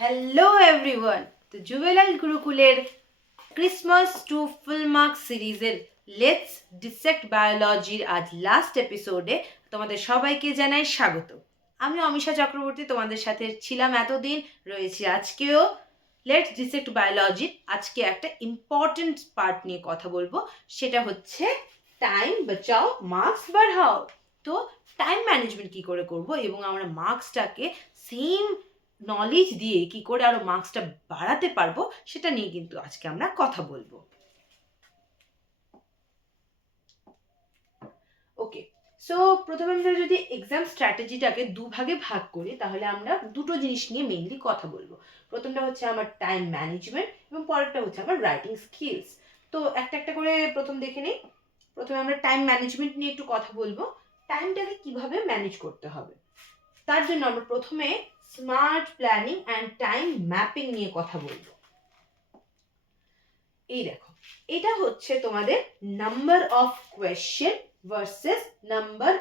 Hello everyone, তো জুবেলাল গুরুকুলের Christmas two full mark সিরিজের let's dissect বায়োলজির আজ লাস্ট এপিসোডে তোমাদের সবাইকে জানাই স্বাগত। আমি অমিশা চক্রবর্তী তোমাদের সাথে ছিলাম এতদিন, রয়েছি আজকেও। লেটস ডিসেক্ট বায়োলজির আজকে একটা ইম্পর্টেন্ট পার্ট নিয়ে কথা বলবো, সেটা হচ্ছে টাইম বাঁচাও মার্কস বাড়াও। তো টাইম ম্যানেজমেন্ট কি করে করব এবং আমরা মার্কসটাকে সেম নলেজ দিয়ে কি করে আরো মার্কসটা বাড়াতে পারবো সেটা নিয়ে কিন্তু আজকে আমরা কথা বলবো। ওকে, সো প্রথমে আমরা যদি এক্সাম স্ট্র্যাটেজিটাকে দুভাগে ভাগ করি তাহলে আমরা দুটো জিনিস নিয়ে মেইনলি কথা বলবো। প্রথমটা হচ্ছে আমার টাইম ম্যানেজমেন্ট এবং পরেরটা হচ্ছে আমার রাইটিং স্কিলস। তো একটা একটা করে প্রথম দেখে নিই। প্রথমে আমরা টাইম ম্যানেজমেন্ট নিয়ে একটু কথা বলবো, টাইমটাকে কিভাবে ম্যানেজ করতে হবে। তার জন্য আমরা প্রথমে smart planning and time mapping নিয়ে কথা বলবো। এই দেখো, এটা হচ্ছে তোমাদের number of question versus number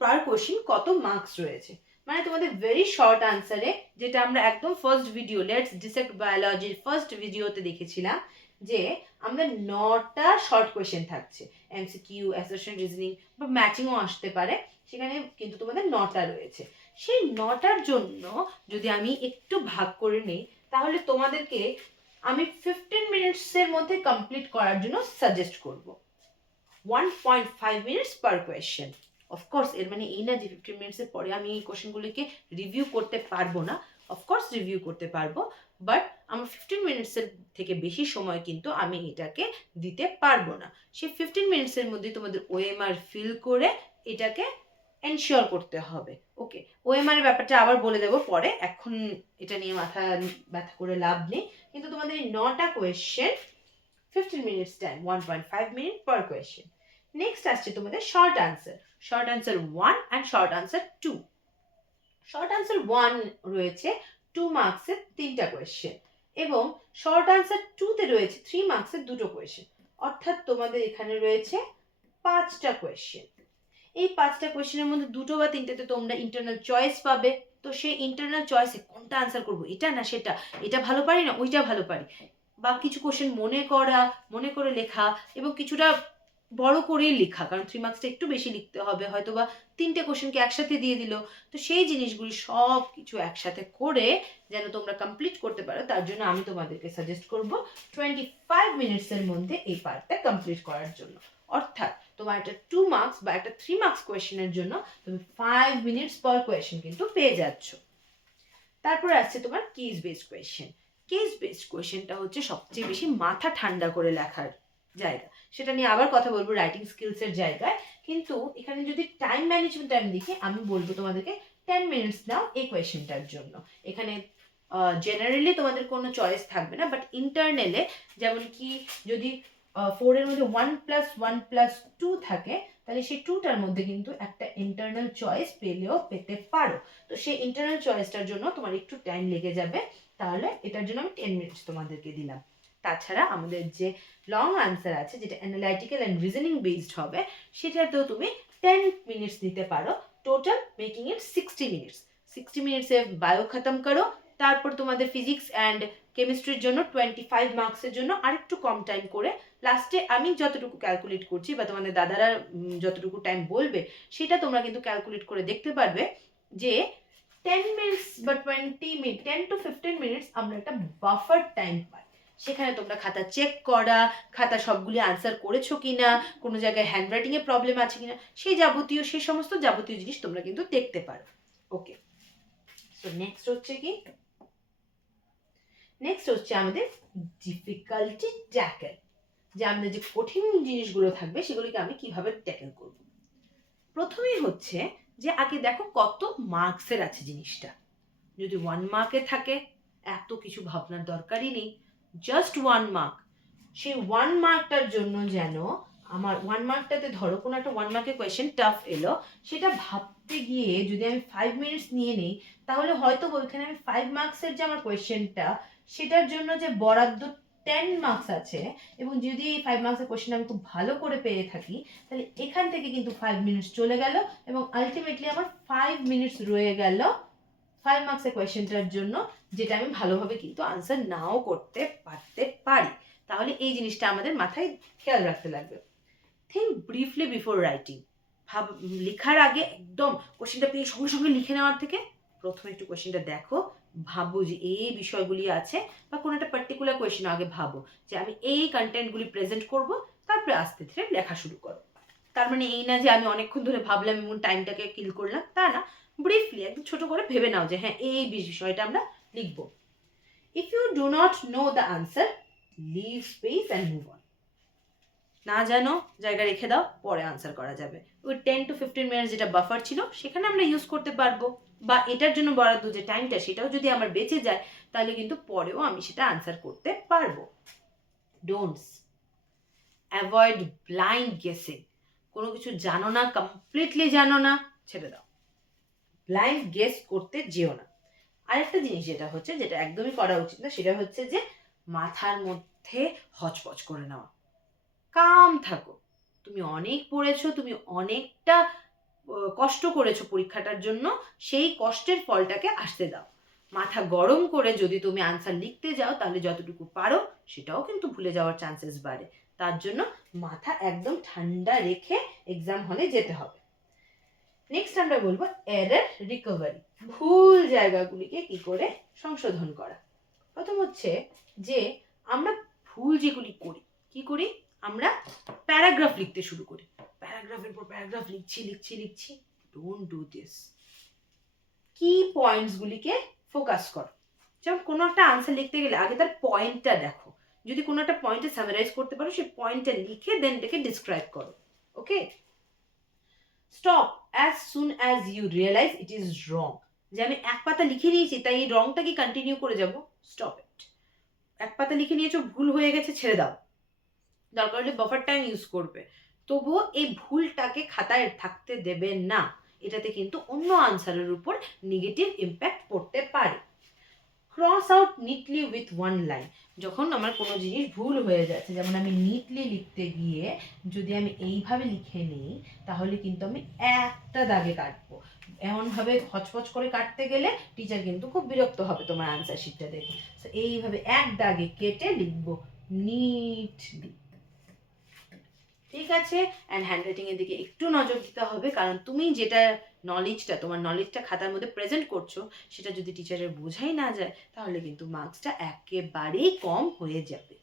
per question কত মার্কস রয়েছে। মানে তোমাদের ভেরি শর্ট আনসারে, যেটা আমরা একদম ফার্স্ট ভিডিও লেটস ডিসেক্ট বায়োলজির ফার্স্ট ভিডিওতে দেখেছিলাম যে আমরা 9টা শর্ট কোয়েশ্চেন থাকছে, এমসিকিউ, অ্যাসারশন, রিজনিং বা ম্যাচিংও আসতে পারে, সেখানে কিন্তু তোমাদের 9টা রয়েছে। সেই 9টার জন্য যদি আমি একটু ভাগ করে নিই তাহলে তোমাদেরকে আমি 15 মিনিটসের মধ্যে কমপ্লিট করার জন্য সাজেস্ট করব। 1.5 মিনিটস পার কোয়েশ্চেন। অফকোর্স এর মানে এই না যে 15 মিনিটসের পরে আমি এই কোয়েশ্চেনগুলিকে রিভিউ করতে পারবো না। অফকোর্স রিভিউ করতে পারবো, বাট আমার 15 মিনিটসের থেকে বেশি সময় কিন্তু আমি এটাকে দিতে পারবো না। সেই 15 মিনিটসের মধ্যে তোমাদের ওএমআর ফিল করে এটাকে এনশিওর করতে হবে। ওকে, ওএমআর এর ব্যাপারটা আবার বলে দেবো পরে, এখন এটা নিয়ে মাথা ব্যথা করে লাভ নেই। কিন্তু তোমাদের এই 9টা question, 15 minutes time, 1.5 minute per question. Next আসছে তোমাদের short answer, short answer 1 and short answer 2। Short answer 1 রয়েছে 2 মার্কসের 3টা কোয়েশ্চেন এবং শর্ট আনসার 2 তে রয়েছে 3 মার্কসের 2টো কোয়েশ্চেন। অর্থাৎ তোমাদের এখানে রয়েছে 5টা কোয়েশ্চেন। এই 5টা কোয়েশ্চেনের মধ্যে 2টো বা 3টেতে তোমরা ইন্টারনাল চয়েস পাবে। তো সেই ইন্টারনাল চয়েসে কোনটা আনসার করবো, এটা না সেটা, এটা ভালো পারি না ওইটা ভালো পারি, বা কিছু কোশ্চেন মনে করে লেখা এবং কিছুটা বড় করেই লেখা, কারণ 3 মার্কসটা একটু বেশি লিখতে হবে, হয়তো বা 3টে কোশ্চেনকে একসাথে দিয়ে দিল। তো সেই জিনিসগুলি সব কিছু একসাথে করে যেন তোমরা কমপ্লিট করতে পারো, তার জন্য আমি তোমাদেরকে সাজেস্ট করব 25 মিনিটসের মধ্যে এই পার্টটা কমপ্লিট করার জন্য। অর্থাৎ তোমার একটা 2 মার্কস বা একটা 3 মার্কস কোয়েশ্চেনের জন্য তুমি 5 মিনিটস পার কোয়েশ্চেন কিন্তু পেয়ে যাচ্ছ। তারপরে আসছে তোমার case based question. Case based কোয়েশ্চেনটা হচ্ছে সবচেয়ে বেশি মাথা ঠান্ডা করে লেখার জায়গা, সেটা নিয়ে আবার কথা বলবো রাইটিং স্কিলসের জায়গায়। কিন্তু এখানে যদি টাইম ম্যানেজমেন্ট আমি দেখি, আমি বলবো তোমাদেরকে 10 মিনিটস নাও এই কোয়েশ্চেনটার জন্য। এখানে জেনারেলি তোমাদের কোনো চয়েস থাকবে না, বাট ইন্টারনালে যেমন কি যদি 4 এর মধ্যে 1+1+2 থাকে, তাহলে সেই 2টার মধ্যে কিন্তু একটা ইন্টারনাল চয়েস পেতে পারো। তো সেই ইন্টারনাল চয়েসটার জন্য তোমার একটু টাইম লেগে যাবে, তাহলে এটার জন্য আমি 10 মিনিটস তোমাদেরকে দিলাম। তাছাড়া আমাদের যে লং আনসার আছে, যেটা অ্যানালাইটিক্যাল অ্যান্ড রিজনিং বেসড হবে, সেটাতেও তুমি 10 মিনিটস দিতে পারো, টোটাল মেকিং ইট 60 মিনিটস। 60 মিনিটসে বায়ো খতম করো, তারপর তোমাদের ফিজিক্স অ্যান্ড কেমিস্ট্রির জন্য 25 মার্কসের জন্য আরেকটু কম টাইম করে লাস্টে আমি যতটুকু ক্যালকুলেট করছি বা তোমাদের দাদারা যতটুকু টাইম বলবে সেটা তোমরা কিন্তু ক্যালকুলেট করে দেখতে পারবে যে 10 মিনিটস বা 20 মিনিট, 10 to 15 মিনিটস আমরা একটা বাফার টাইম পাই। সেখানে তোমরা খাতা চেক করা, খাতা সবগুলি আনসার করেছো কিনা, কোনো জায়গায় হ্যান্ডরাইটিং এর প্রবলেম আছে কিনা, সেই সমস্ত যাবতীয় জিনিস তোমরা কিন্তু দেখতে পারো। ওকে, সো নেক্সট হচ্ছে কি, নেক্সট হচ্ছে আমাদের ডিফিকাল্টি ট্যাকেল, যে আমাদের যে কঠিন জিনিসগুলো থাকবে সেগুলিকে আমি কিভাবে ট্যাকেল করব। প্রথমেই হচ্ছে যে আগে দেখো কত মার্কসের আছে জিনিসটা। যদি 1 মার্কে থাকে এত কিছু ভাবনার দরকারই নেই, জাস্ট 1 মার্ক। সেই 1 মার্কটার জন্য যেন আমার 1 মার্কটাতে ধরো কোনো একটা 1 মার্কের কোয়েশ্চেন টাফ এলো, সেটা ভাবতে গিয়ে যদি আমি 5 মিনিটস নিয়ে নিই, তাহলে হয়তো ওইখানে আমি 5 মার্কসের যে আমার কোয়েশ্চেনটা, সেটার জন্য যে বরাদ্দ 10 মার্কস আছে, এবং যদি এই 5 মার্কসের কোয়েশ্চেন আমি খুব ভালো করে পেয়ে থাকি, তাহলে এখান থেকে কিন্তু 5 মিনিটস চলে গেল এবং আলটিমেটলি আমার 5 মিনিটস রয়ে গেল 5 মার্কসের কোয়েশ্চেনটার জন্য, যেটা আমি ভালোভাবে কিন্তু আনসার নাও করতে পারতে পারি। তাহলে এই জিনিসটা আমাদের মাথায় খেয়াল রাখতে লাগবে। Think briefly before writing. লেখার আগে একদম কোয়েশ্চেনটা পেয়ে সঙ্গে সঙ্গে লিখে নেওয়ার থেকে প্রথমে একটু কোয়েশ্চেনটা দেখো, ভাবো যে এই বিষয়গুলি আছে, বা কোনো একটা পার্টিকুলার কোয়েশ্চেন আগে ভাবো যে আমি এই কন্টেন্টগুলি প্রেজেন্ট করব, তারপরে আস্তে ধীরে লেখা শুরু করো। তার মানে এই না যে আমি অনেকক্ষণ ধরে ভাবলাম এমন টাইমটাকে কিল করলাম, তা না। ব্রিফলি একদম ছোট করে ভেবে নাও যে হ্যাঁ এই বিষয়টা আমরা লিখব। If you do not know the answer, leave space and move on. না জানো, জায়গা রেখে দাও, পরে আনসার করা যাবে। ওই 10 to 15 মিনিট যেটা বাফার ছিল সেখানে আমরা ইউজ করতে পারবো, বা এটার জন্য বরাদ্দ যে টাইমটা সেটাও যদি আমার বেঁচে যায় তাহলে কিন্তু পরেও আমি সেটা আনসার করতে পারবো। Don'ts avoid blind guessing. কোনো কিছু জানো না, কমপ্লিটলি জানো না, ছেড়ে দাও। ব্লাইন্ড গেস করতে যেও না। আরেকটা জিনিস যেটা হচ্ছে, যেটা একদমই করা উচিত না, সেটা হচ্ছে যে মাথার মধ্যে হচপচ করে নেওয়া। কাম থাকো। তুমি অনেক পড়েছো, তুমি অনেকটা কষ্ট করেছো পরীক্ষাটার জন্য, সেই কষ্টের ফলটাকে আসতে দাও। মাথা গরম করে যদি তুমি আনসার লিখতে যাও তাহলে যতটুকু পারো সেটাও কিন্তু ভুলে যাওয়ার চান্সেস বাড়ে। তার জন্য মাথা একদম ঠান্ডা রেখে এক্সাম হলে যেতে হবে। নেক্সট আমরা বলবো এরর রিকভারি। ভুল জায়গাগুলিকে কি করে সংশোধন করা। প্রথম হচ্ছে যে আমরা ভুল যেগুলি করি, কি করি, আমরা প্যারাগ্রাফ লিখতে শুরু করি, প্যারাগ্রাফের পর প্যারাগ্রাফ লিখছি। Don't do this. কি পয়েন্টস গুলিকে ফোকাস করো। যেমন কোনো একটা আনসার লিখতে গেলে আগে তার পয়েন্টটা দেখো, যদি কোনো একটা পয়েন্টে সামারাইজ করতে পারো সেই পয়েন্টটা লিখে দেন এটাকে ডিসক্রাইব করো। Okay. Stop as soon as you realise it is wrong. যে আমি এক পাতা লিখে নিয়েছি তাই এই রংটা কি কন্টিনিউ করে যাব? Stop it. এক পাতা লিখে নিয়েছো, ভুল হয়ে গেছে, ছেড়ে দাও। দরকার হলে বাফার টাইম ইউজ করবে, তবুও এই ভুলটাকে খাতায় থাকতে দেবে না। এটাতে কিন্তু অন্য আনসারের উপর নেগেটিভ ইম্প্যাক্ট পড়তে পারে। Cross out neatly with one line. যখন আমার কোনো জিনিস ভুল হয়ে যাচ্ছে, যেমন আমি নিটলি লিখতে গিয়ে যদি আমি এইভাবে লিখে নিই তাহলে কিন্তু আমি একটা দাগে কাটবো। এমনভাবে হচপচ করে কাটতে গেলে টিচার কিন্তু খুব বিরক্ত হবে তোমার আনসার শিটটা দেখে। তো এইভাবে এক দাগে কেটে লিখবো নিটলি। ঠিক আছে। অ্যান্ড হ্যান্ডরাইটিং এর দিকে একটু নজর দিতে হবে, কারণ তুমি যেটা তোমার নলেজটা খাতার মধ্যে প্রেজেন্ট করছো সেটা যদি টিচারের বোঝাই না যায় তাহলে কিন্তু মার্কসটা একেবারেই কম হয়ে যাবে।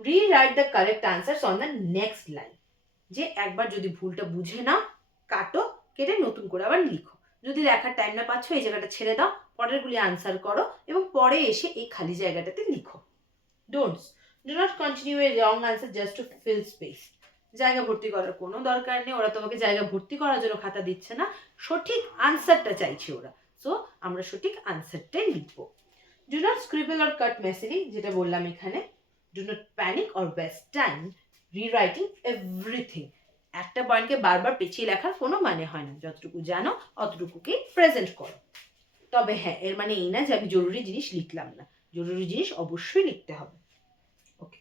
Rewrite the correct answers on the next line. যে একবার যদি ভুলটা বুঝে নাও, কাটো, কেটে নতুন করে আবার লিখো। যদি লেখার টাইম না পাচ্ছ এই জায়গাটা ছেড়ে দাও, পরেরগুলি আনসার করো এবং পরে এসে এই খালি জায়গাটাতে লিখো। Don'ts do not continue a wrong answer just to fill space. জায়গা ভর্তি করার কোনো দরকার নেই, ওরা তোমাকে জায়গা ভর্তি করার জন্য খাতা দিচ্ছে না, সঠিক আনসারটা চাইছে ওরা। সো আমরা সঠিক আনসারটাই লিখবো। ডু নট স্ক্রিবল অর কাট মেসেলি, যেটা বললাম এখানে। Do not panic or waste time rewriting everything. একটা পয়েন্টকে বারবার পেছিয়ে লেখার কোনো মানে হয় না, যতটুকু জানো অতটুকুকেই প্রেজেন্ট করো। তবে হ্যাঁ, এর মানে এই না যে আমি জরুরি জিনিস লিখলাম না, জরুরি জিনিস অবশ্যই লিখতে হবে। ওকে,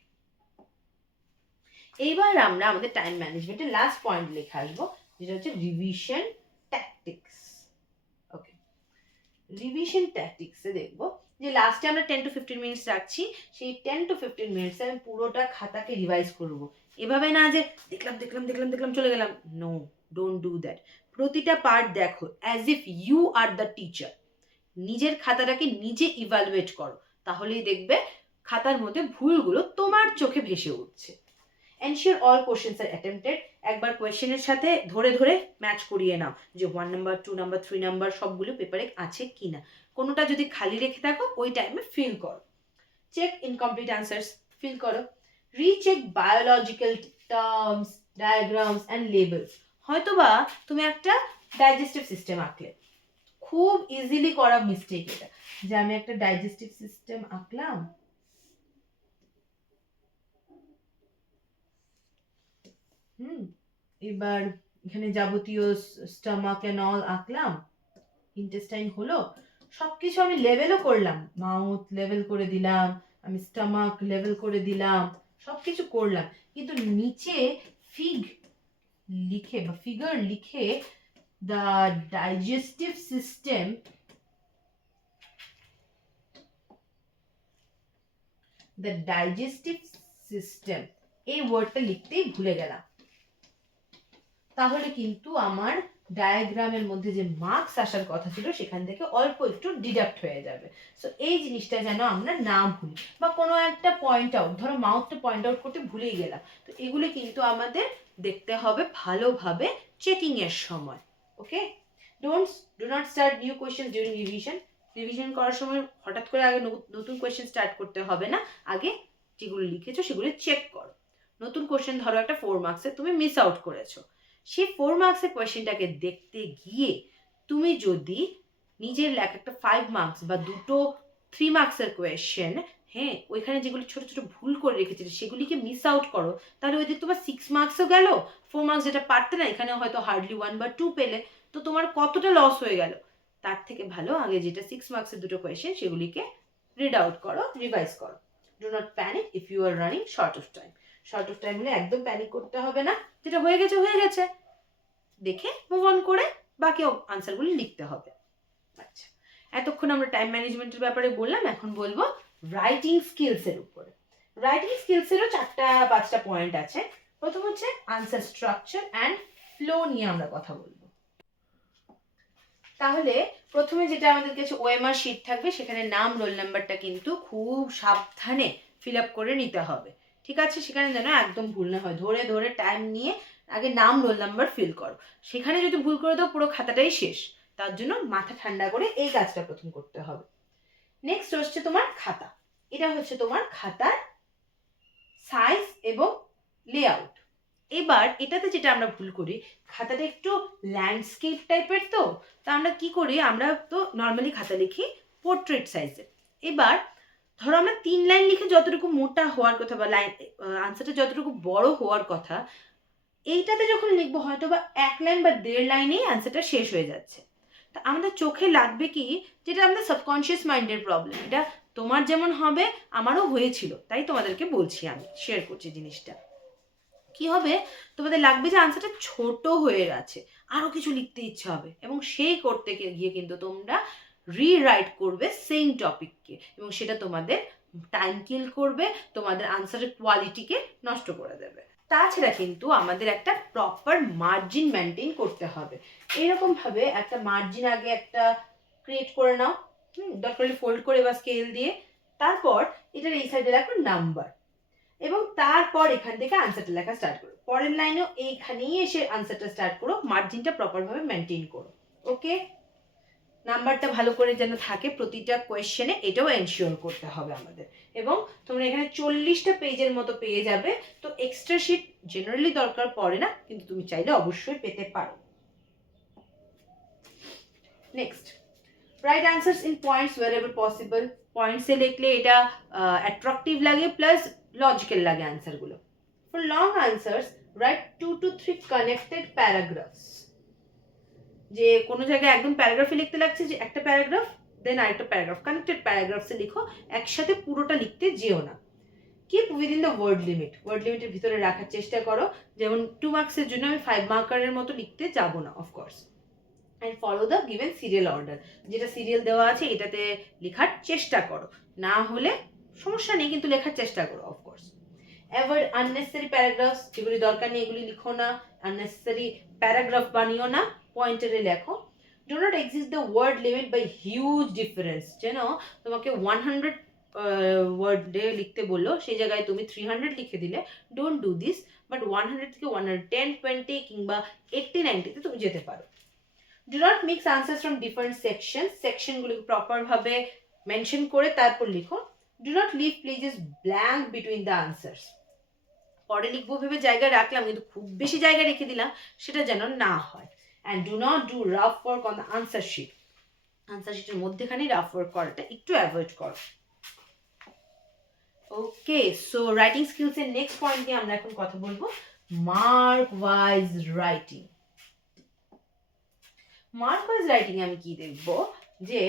এইবার আমরা আমাদের টাইম ম্যানেজমেন্টের লাস্ট পয়েন্ট লিখে আসবো, যেটা হচ্ছে রিভিশন ট্যাকটিক্স। ওকে, রিভিশন ট্যাকটিক্সে দেখবো যে লাস্টে আমরা 10 to 15 মিনিটস রাখছি, সেই 10 to 15 মিনিটসে আমি পুরোটা খাতাকে রিভাইজ করব। এভাবে না যে দেখলাম চলে গেলাম। No, don't do that. প্রতিটা পার্ট দেখো as if you are the teacher. নিজের খাতাটাকে নিজে ইভালুয়েট করো, তাহলেই দেখবে খাতার মধ্যে ভুলগুলো তোমার চোখে ভেসে উঠছে। এনশিওর অল কোশ্চেন্স আর অ্যাটেম্পটেড। একবার কোয়েশ্চেনের সাথে ধরে ধরে ম্যাচ করিয়ে নাও যে 1 নাম্বার 2 নাম্বার 3 নাম্বার সবগুলো পেপারে আছে কিনা। কোনোটা যদি খালি রেখে থাকো ওই টাইমে ফিল করো। চেক ইনকমপ্লিট আনসার্স, ফিল করো। Recheck biological terms, diagrams and labels. হয়তোবা তুমি একটা ডাইজেস্টিভ সিস্টেম আঁকলে, খুব ইজিলি করা মিস্টেক এটা, যে আমি একটা ডাইজেস্টিভ সিস্টেম আঁকলাম, এবার এখানে যাবতীয় স্টমাক এন্ড অল আঁকলাম, ইন্টেস্টাইন হলো, সবকিছু আমি লেভেলও করলাম, মাউথ লেভেল করে দিলাম, আমি স্টমাক লেভেল করে দিলাম, সবকিছু করলাম, কিন্তু নিচে ফিগার লিখে the digestive system the digestive system, এই ওয়ার্ডটা লিখতেই ভুলে গেলাম, তাহলে কিন্তু আমার ডায়াগ্রামের মধ্যে যে মার্কস আসার কথা ছিল সেখান থেকে অল্প একটু ডিডাক্ট হয়ে যাবে। সো এই জিনিসটা যেন আমরা না ভুলি, বা কোনো একটা পয়েন্ট আউট, ধরো মাউথটা পয়েন্ট আউট করতে ভুলেই গেলাম, তো এগুলো কিন্তু আমাদের দেখতে হবে ভালোভাবে চেকিং এর সময়। Okay, do not start new question during revision করার সময় হঠাৎ করে আগে নতুন কোয়েশ্চেন স্টার্ট করতে হবে না, আগে যেগুলো লিখেছো সেগুলো চেক করো। নতুন কোয়েশ্চেন ধরো একটা 4 মার্কসে তুমি মিস আউট করেছো, সেই 4 মার্কসের কোয়েশ্চেনটাকে দেখতে গিয়ে তুমি যদি নিজের লেখা একটা 5 মার্কস বা দুটো 3 মার্কসের কোয়েশ্চেন, হ্যাঁ, ওইখানে যেগুলো ছোট ছোট ভুল করে রেখেছিলে সেগুলিকে মিস আউট করো, তাহলে ওই দিক তোমার 6 মার্কসও গেল, 4 মার্কস যেটা পারতে না এখানে হয়তো হার্ডলি 1 বা 2 পেলে, তো তোমার কতটা লস হয়ে গেল। তার থেকে ভালো আগে যেটা 6 মার্কসের দুটো কোয়েশ্চেন সেগুলিকে রিড আউট করো, রিভাইজ করো। Do not panic if you are running short of time. Short of time হলে একদম প্যানিক করতে হবে না, যেটা হয়ে গেছে হয়ে গেছে, দেখে মুভ অন করে বাকি আনসারগুলি লিখতে হবে। আচ্ছা, এতক্ষণ আমরা টাইম ম্যানেজমেন্টের ব্যাপারে বললাম, এখন বলবো রাইটিং স্কিলসের উপরে। রাইটিং স্কিলসেরও 4-5টা পয়েন্ট আছে। প্রথম হচ্ছে আনসার স্ট্রাকচার অ্যান্ড ফ্লো নিয়ে আমরা কথা বলবো। তাহলে প্রথমে যেটা আমাদের কাছে ওএমআর শিট থাকবে, সেখানে নাম, রোল নাম্বারটা কিন্তু খুব সাবধানে ফিল আপ করে নিতে হবে, ঠিক আছে? সেখানে যেন একদম ভুল না হয়, ধরে ধরে টাইম নিয়ে আগে নাম রোল নাম্বার ফিল করো। সেখানে যদি ভুল করে দাও পুরো খাতাটাই শেষ, তার জন্য মাথা ঠান্ডা করে এই কাজটা প্রথম করতে হবে। নেক্সট হচ্ছে তোমার খাতা। এটা হচ্ছে তোমার খাতার সাইজ এবং লেআউট। এবার এটাতে যেটা আমরা ভুল করি, খাতাটা একটু ল্যান্ডস্কেপ টাইপের, তো আমরা কি করি, আমরা তো নর্মালি খাতা লিখি পোর্ট্রেট সাইজে। এবার ধরো আমরা 3 লাইন লিখে যতটুকু মোটা হওয়ার কথা বা লাইন আনসারটা যতটুকু বড় হওয়ার কথা, এইটাতে যখন লিখবো হয়তো বা 1 লাইন বা 1.5 লাইনেই আনসারটা শেষ হয়ে যাচ্ছে। তা আমাদের চোখে লাগবে কি, যেটা আমাদের সাবকনশিয়াস মাইন্ডের প্রবলেম। এটা তোমার যেমন হবে আমারও হয়েছিল, তাই তোমাদেরকে বলছি, আমি শেয়ার করছি জিনিসটা। কি হবে, তোমাদের লাগবে যে আনসারটা ছোট হয়ে গেছে, আরো কিছু লিখতে ইচ্ছা হবে, এবং সেই করতে গিয়ে কিন্তু তোমরা রিরাইট করবে সেম টপিককে, এবং সেটা তোমাদের টাইম কিল করবে, তোমাদের আনসারের কোয়ালিটিকে নষ্ট করে দেবে। তাছাড়া কিন্তু আমাদের একটা প্রপার মার্জিন মেনটেন করতে হবে। এরকম ভাবে একটা মার্জিন আগে একটা ক্রিয়েট করে নাও, দরকার হলে ফোল্ড করে বা স্কেল দিয়ে, তারপর এটার এই সাইডে লেখো নাম্বার, এবং তারপর এখান থেকে আনসারটা লেখা স্টার্ট করো। পরের লাইনেও এইখানেই এসে আনসারটা স্টার্ট করো, মার্জিনটা প্রপারভাবে মেনটেন করো। ওকে, নাম্বারটা ভালো করে যেন থাকে প্রতিটা কোয়েশ্চেনে, এটাও এনশিওর করতে হবে আমাদের। এবং তোমরা এখানে 40টা পেজের মতো পেয়ে যাবে, তো এক্সট্রা শিট জেনারেলি দরকার পড়ে না, কিন্তু তুমি চাইলে অবশ্যই পেতে পারো। Next, write answers in points wherever possible. পয়েন্টসে লিখলে এটা অ্যাট্রাকটিভ লাগে, প্লাস লজিক্যাল লাগে আনসারগুলো। For long answers write 2 to 3 connected paragraphs. যে কোনো জায়গায় একদম প্যারাগ্রাফে লিখতে লাগছে যে একটা প্যারাগ্রাফ দেন আরেকটা প্যারাগ্রাফ, কানেক্টেড প্যারাগ্রাফসে লিখো, একসাথে পুরোটা লিখতে যেও না। Keep within the word limit, word লিমিটের ভিতরে রাখার চেষ্টা করো। যেমন 2 মার্কসের জন্য আমি 5 মার্কারের মতো লিখতে যাব না, of course. And follow the given serial order, যেটা সিরিয়াল দেওয়া আছে এটাতে লেখার চেষ্টা করো, না হলে সমস্যা নেই, কিন্তু লেখার চেষ্টা করো অফকোর্স। অ্যাভয়েড আননেসেসারি প্যারাগ্রাফস, যেগুলি দরকার নেই এগুলি লিখো না, আননেসেসারি প্যারাগ্রাফ বানিও না, পয়েন্টারে লেখো। Do not exist the word limit by huge difference, যেন তোমাকে 100 ওয়ার্ডে লিখতে বললো, সেই জায়গায় তুমি 300 লিখে দিলে, ডোন্ট ডু দিস, বাট 100 থেকে 110, 20 কিংবা 80, 90তে তুমি যেতে পারো। Do not mix answers from different sections, সেকশনগুলোকে প্রপারভাবে মেনশন করে তারপর লিখো। Do not leave places blank between the answers, পরে লিখবো ভেবে জায়গা রাখলাম কিন্তু খুব বেশি জায়গা রেখে দিলাম, সেটা যেন না হয়। And do not do rough work on the answer sheet, answer শিটের মধ্যেখানে রাফ ওয়ার্ক করাটা একটু অ্যাভয়েড করো। ওকে, সো রাইটিং স্কিলসের নেক্সট পয়েন্ট নিয়ে আমরা এখন কথা বলবো, mark wise writing. Mark wise writing আমি কি দেখবো, যে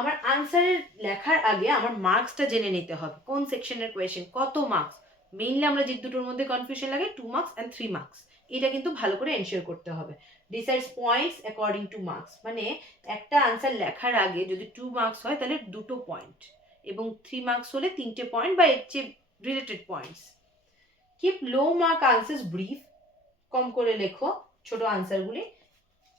আমার আনসারের লেখার আগে আমার মার্কসটা জেনে নিতে হবে, কোন সেকশনের কোয়েশ্চেন কত মার্কস। মেইনলি আমরা যে দুটোর মধ্যে কনফিউশন লাগে 2 মার্কস অ্যান্ড 3 মার্কস, এটা কিন্তু ভালো করে এনশিওর করতে হবে। Decides points according to marks, মানে একটা আনসার লেখার আগে যদি 2 মার্কস হয় তাহলে 2টো পয়েন্ট, এবং 3 মার্কস হলে 3টে পয়েন্ট বা এর চেয়ে related points. Keep low mark answers brief, কম করে লেখো ছোট আনসারগুলি।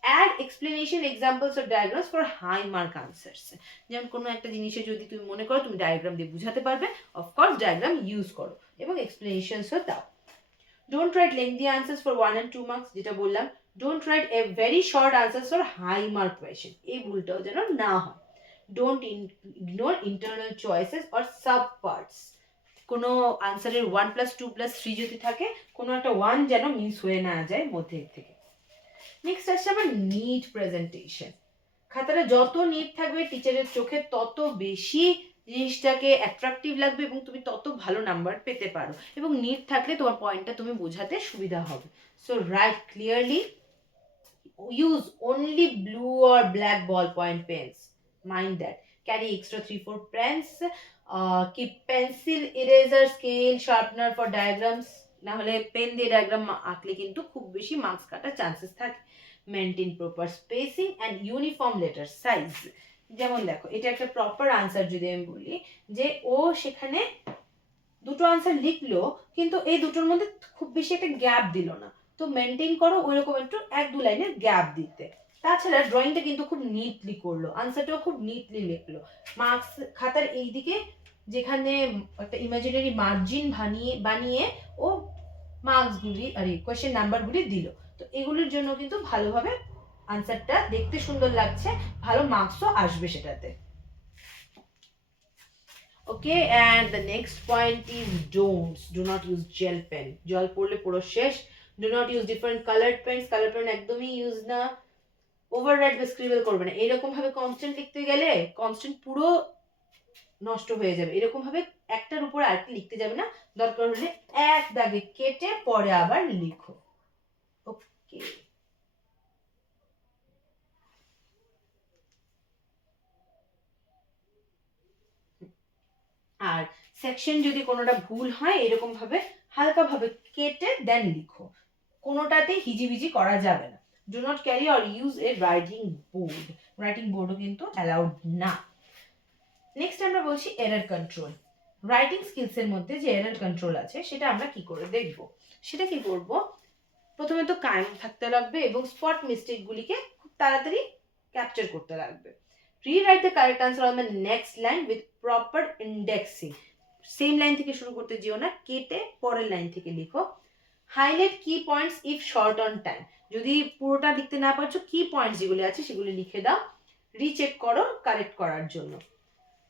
Add explanation examples of diagrams for high mark answers. যেমন কোনো একটা জিনিসে যদি তুমি মনে করো তুমি ডায়াগ্রাম দিয়ে বুঝাতে পারবে, অফকোর্স ডায়াগ্রাম ইউজ করো এবং এক্সপ্লেনেশনসও দাও। Don't write lengthy answers for 1 and 2 marks, যেটা বললাম। Don't write a very short answers for high mark question, এই ভুলটাও যেন না হয়। Don't ignore internal choices or sub parts. কোনো আনসারের 1+2+3 যদি থাকে, কোনো একটা 1 যেন মিস হয়ে না যায় মধ্যে থেকে। নেক্সট আসছে আবার নিট প্রেজেন্টেশন। খাতাটা যত নিট থাকবে টিচারের চোখে তত বেশি জিনিসটাকে অ্যাট্রাকটিভ লাগবে এবং তুমি তত ভালো নাম্বার পেতে পারো, এবং নিট থাকলে তোমার পয়েন্টটা তুমি বোঝাতে সুবিধা হবে। So right clearly, use only blue or black ballpoint pens, mind that, carry extra 3-4 pens, keep pencil, eraser, scale, sharpener for diagrams, না হলে পেন দিয়ে ডায়াগ্রাম আঁকলে কিন্তু খুব বেশি মার্কস কাটার চান্সেস থাকে। Maintain proper spacing and uniform letter size. যেমন দেখো, এটা একটা প্রপার আনসার যদি আমি বলি, যে ও সেখানে দুটো আনসার লিখলো কিন্তু এই দুটোর মধ্যে খুব বেশি একটা গ্যাপ দিল না, তো মেনটেন করো ওইরকম একটু 1-2 লাইনের গ্যাপ দিতে। তাছাড়া ড্রয়িংটা কিন্তু খুব নিটলি করলো, আনসারটাও খুব নিটলি লিখলো। মার্কস খাতার এইদিকে যেখানে একটা ইমাজিনারি মার্জিন বানিয়ে ও মার্কসগুলি কোয়েশ্চেন নাম্বারগুলি দিল, তো এগুলির জন্য কিন্তু ভালোভাবে আনসারটা দেখতে সুন্দর লাগছে, ভালো মার্কসও আসবে সেটাতে। Okay, and the next point is don'ts. Do not use gel pen. জল পড়লে পুরো শেষ। Do not use different colored pens. Color pen একদমই ইউজ না। ওভাররাইট বা স্ক্রিবল করবে না। এরকম ভাবে কনস্ট্যান্ট লিখতে গেলে কনস্ট্যান্ট পুরো নষ্ট হয়ে যাবে। এরকম ভাবে একটার উপর আরেকটা লিখতে যাবে না, দরকার হলে এক দাগে কেটে পরে আবার লিখো। ওকে, আর সেকশন যদি কোনোটা ভুল হয় এরকম ভাবে হালকা ভাবে কেটে দেন লিখো, কোনোটাতে হিজিবিজি করা যাবে না। Do not carry or use a writing board, writing বোর্ডও কিন্তু অ্যালাউড না। নেক্সট আমরা বলছি এরর কন্ট্রোল। রাইটিং স্কিলস এর মধ্যে যে এরর কন্ট্রোল আছে সেটা আমরা কি করে দেখব, সেটা কি করব, প্রথমে তো কায়েম থাকতে লাগবে এবং স্পট মিস্টেক গুলিকে খুব তাড়াতাড়ি ক্যাপচার করতে লাগবে। Rewrite the correct answer on the next line with proper indexing. Same line থেকে শুরু করতে যেও না, কেটে পরের লাইন থেকে লিখো। হাইলাইট কি points if short on time, যদি পুরোটা লিখতে না পারছো কি পয়েন্টস যেগুলি আছে সেগুলি লিখে দাও, রিচেক করো কারেক্ট করার জন্য।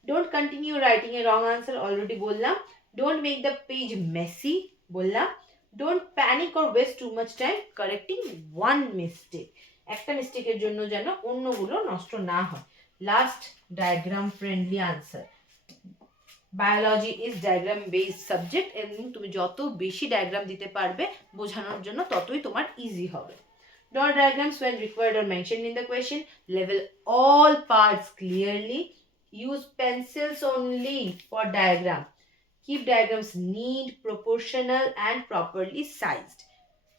Don't continue writing a wrong answer, already বললাম। Don't make the page messy, বললাম। Don't panic or waste too much time correcting one mistake, একটা মিস্টেকের জন্য যেন অন্যগুলো নষ্ট না হয়। Last, diagram friendly answer. Biology is diagram based subject, এবং তুমি যত বেশি ডায়াগ্রাম দিতে পারবে বোঝানোর জন্য ততই তোমার ইজি হবে। Draw diagrams when required or mentioned in the question. Level all parts clearly. Use pencils only for diagram. Keep diagrams neat, proportional and properly sized.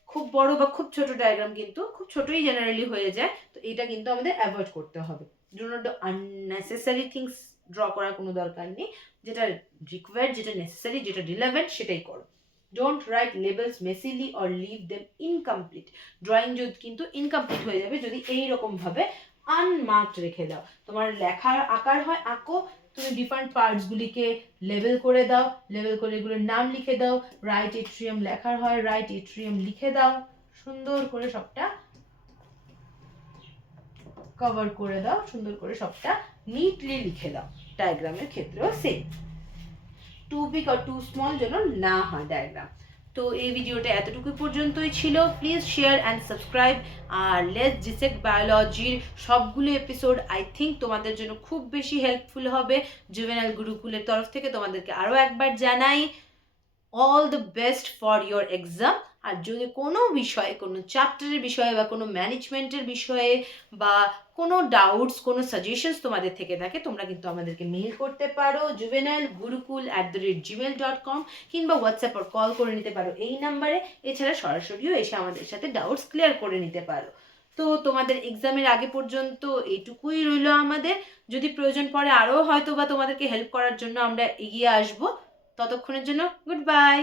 খুব বড় বা খুব ছোট ডায়াগ্রাম কিন্তু খুব ছোটই জেনারেলি হয়ে যায়, তো এটা কিন্তু আমাদের অ্যাভয়েড করতে হবে। Do not do unnecessary things, draw করার কোনো দরকার নেই, যেটা রিকোয়ার্ড, যেটা নেসেসারি, যেটা রিলেভেন্ট সেটাই করো। Don't write labels messily or leave them incomplete, drawing যদি কিন্তু ইনকমপ্লিট হয়ে যাবে যদি এইরকম ভাবে আনমার্কড রেখে দাও। তোমার লেখার আকার হয় আঁকো, তুমি ডিফারেন্ট পার্টসগুলিকে লেবেল করে দাও, লেবেল করে এগুলোর নাম লিখে দাও। রাইট এট্রিয়াম লেখার হয় রাইট এট্রিয়াম লিখে দাও, সুন্দর করে সবটা কভার করে দাও, সুন্দর করে সবটা নিটলি লিখে দাও। ডায়াগ্রামের ক্ষেত্রেও সেম, টু বিগ আর টু স্মল যেন না হয় ডায়াগ্রাম। তো এই ভিডিওটা এতটুকু পর্যন্তই ছিল। Please share and subscribe. আর লেটস ডিসেক্ট বায়োলজির সবগুলো এপিসোড আই থিঙ্ক তোমাদের জন্য খুব বেশি হেল্পফুল হবে। জুভেনাইল গুরুকুলের তরফ থেকে তোমাদেরকে আরও একবার জানাই all the best for your exam. আর যদি কোনো বিষয়ে, কোনো চ্যাপ্টারের বিষয়ে বা কোনো ম্যানেজমেন্টের বিষয়ে বা কোনো ডাউটস, কোনো সাজেশনস তোমাদের থেকে থাকে, তোমরা কিন্তু আমাদেরকে মেইল করতে পারো juvenilgurukul@gmail.com, কিংবা হোয়াটসঅ্যাপ আর কল করে নিতে পারো এই নাম্বারে। এছাড়া সরাসরিও এসে আমাদের সাথে ডাউটস ক্লিয়ার করে নিতে পারো। তো তোমাদের এক্সামের আগে পর্যন্ত এইটুকুই রইলো আমাদের। যদি প্রয়োজন পড়ে আরও হয়তো বা তোমাদেরকে হেল্প করার জন্য আমরা এগিয়ে আসবো। ততক্ষণের জন্য গুড বাই।